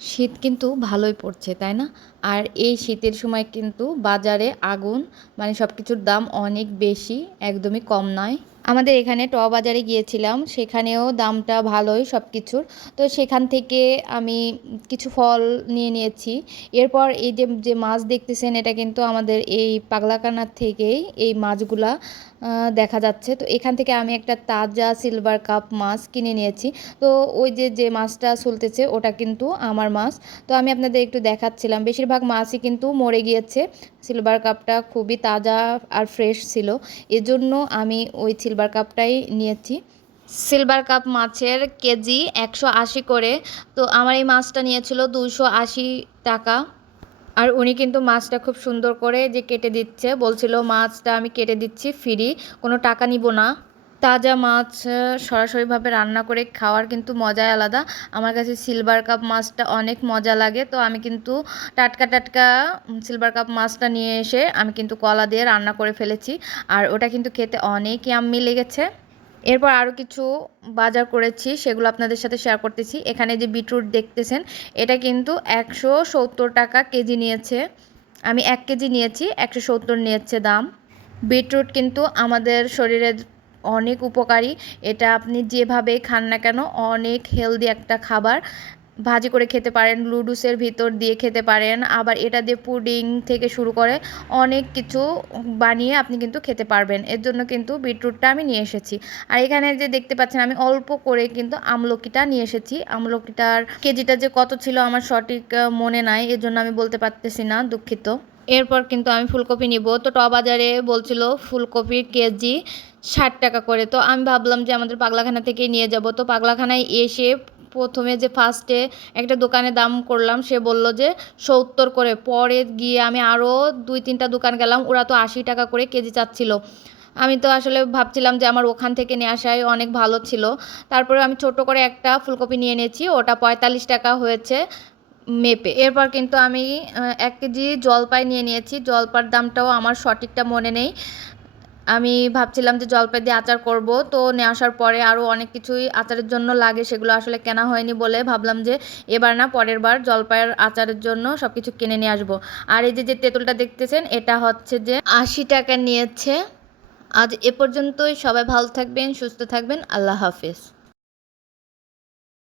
শীত কিন্তু ভালোই পড়ছে, তাই না? আর এই শীতের সময় কিন্তু বাজারে আগুন, মানে সব কিছুর দাম অনেক বেশি, একদমই কম নয়। আমাদের এখানে বাজারে গিয়েছিলাম, সেখানেও দামটা ভালোই সব কিছুর। তো সেখান থেকে আমি কিছু ফল নিয়ে নিয়েছি। এরপর এই যে যে মাছ দেখতেছেন, এটা কিন্তু আমাদের এই পাগলাকানার থেকেই এই মাছগুলা দেখা যাচ্ছে। তো এখান থেকে আমি একটা তাজা সিলভার কাপ মাছ কিনে নিয়েছি। তো ওই যে যে মাছটা চলতেছে ওটা কিন্তু আমার মাছ। তো আমি আপনাদের একটু দেখাচ্ছিলাম, বেশিরভাগ মাছই কিন্তু মরে গিয়েছে। সিলভার কাপটা খুবই তাজা আর ফ্রেশ ছিল, এজন্য আমি ওই সিলভার কাপটাই নিয়েছি। সিলভার কাপ মাছের কেজি 180 করে। তো আমার এই মাছটা নিয়েছিল 280 টাকা। আর উনি কিন্তু মাছটা খুব সুন্দর করে যে কেটে দিচ্ছে, বলছিল মাছটা আমি কেটে দিচ্ছি ফ্রি, কোনো টাকা নিব না। তাজা মাছ সরাসরিভাবে রান্না করে খাওয়ার কিন্তু মজাই আলাদা। আমার কাছে সিলভার কাপ মাছটা অনেক মজা লাগে। তো আমি কিন্তু টাটকা টাটকা সিলভার কাপ মাছটা নিয়ে এসে আমি কিন্তু কলা দিয়ে রান্না করে ফেলেছি। আর ওটা কিন্তু খেতে অনেক ইয়াম্মি লেগেছে। এরপর আরও কিছু বাজার করেছি, সেগুলো আপনাদের সাথে শেয়ার করতেছি। এখানে যে বিটরুট দেখতেছেন, এটা কিন্তু 170 টাকা কেজি নিয়েছে। আমি 1 কেজি নিয়েছি, 170 নিয়েছে দাম। বিটরুট কিন্তু আমাদের শরীরের অনেক উপকারী। এটা আপনি যেভাবেই খান না কেন অনেক হেলদি একটা খাবার। ভাজি করে খেতে পারেন, লুডুসের ভিতর দিয়ে খেতে পারেন, আবার এটা দিয়ে পুডিং থেকে শুরু করে অনেক কিছু বানিয়ে আপনি কিন্তু খেতে পারবেন। এর জন্য কিন্তু বিটরুটটা আমি নিয়ে এসেছি। আর এখানে যে দেখতে পাচ্ছেন, আমি অল্প করে কিন্তু আমলকিটা নিয়ে এসেছি। আমলকিটার কেজিটা যে কত ছিল আমার সঠিক মনে নাই, এর জন্য আমি বলতে পারতেছি না, দুঃখিত। এরপর কিন্তু আমি ফুলকপি নিব। তো বাজারে বলছিল ফুলকপির কেজি 60 টাকা করে। তো আমি ভাবলাম যে আমাদের পাগলাখানা থেকেই নিয়ে যাব। তো পাগলাখানায় এসে প্রথমে যে ফার্স্টে একটা দোকানে দাম করলাম, সে বলল যে 70 করে। পরে গিয়ে আমি আরও 2-3টা দোকান গেলাম, ওরা তো 80 টাকা করে কেজি চাচ্ছিল। আমি তো আসলে ভাবছিলাম যে আমার ওখান থেকে নিয়ে আসাই অনেক ভালো ছিল। তারপরে আমি ছোট করে একটা ফুলকপি নিয়ে নিয়েছি, ওটা 45 টাকা হয়েছে মেপে। এরপর কিন্তু আমি 1 কেজি জলপাই নিয়ে নিয়েছি। জলপার দামটাও আমার সঠিকটা মনে নেই। আমি ভাবছিলাম যে জলপাই দিয়ে আচার করব। তো নিয়ে আসার পরে আরও অনেক কিছুই আচারের জন্য লাগে, সেগুলো আসলে কেনা হয়নি বলে ভাবলাম যে এবার না, পরের বার জলপাইয়ের আচারের জন্য সব কিছু কিনে নিয়ে আসবো। আর এই যে যে তেঁতুলটা দেখতেছেন, এটা হচ্ছে যে 80 টাকা নিয়েছে। আজ এ পর্যন্তই। সবাই ভালো থাকবেন, সুস্থ থাকবেন। আল্লাহ হাফেজ।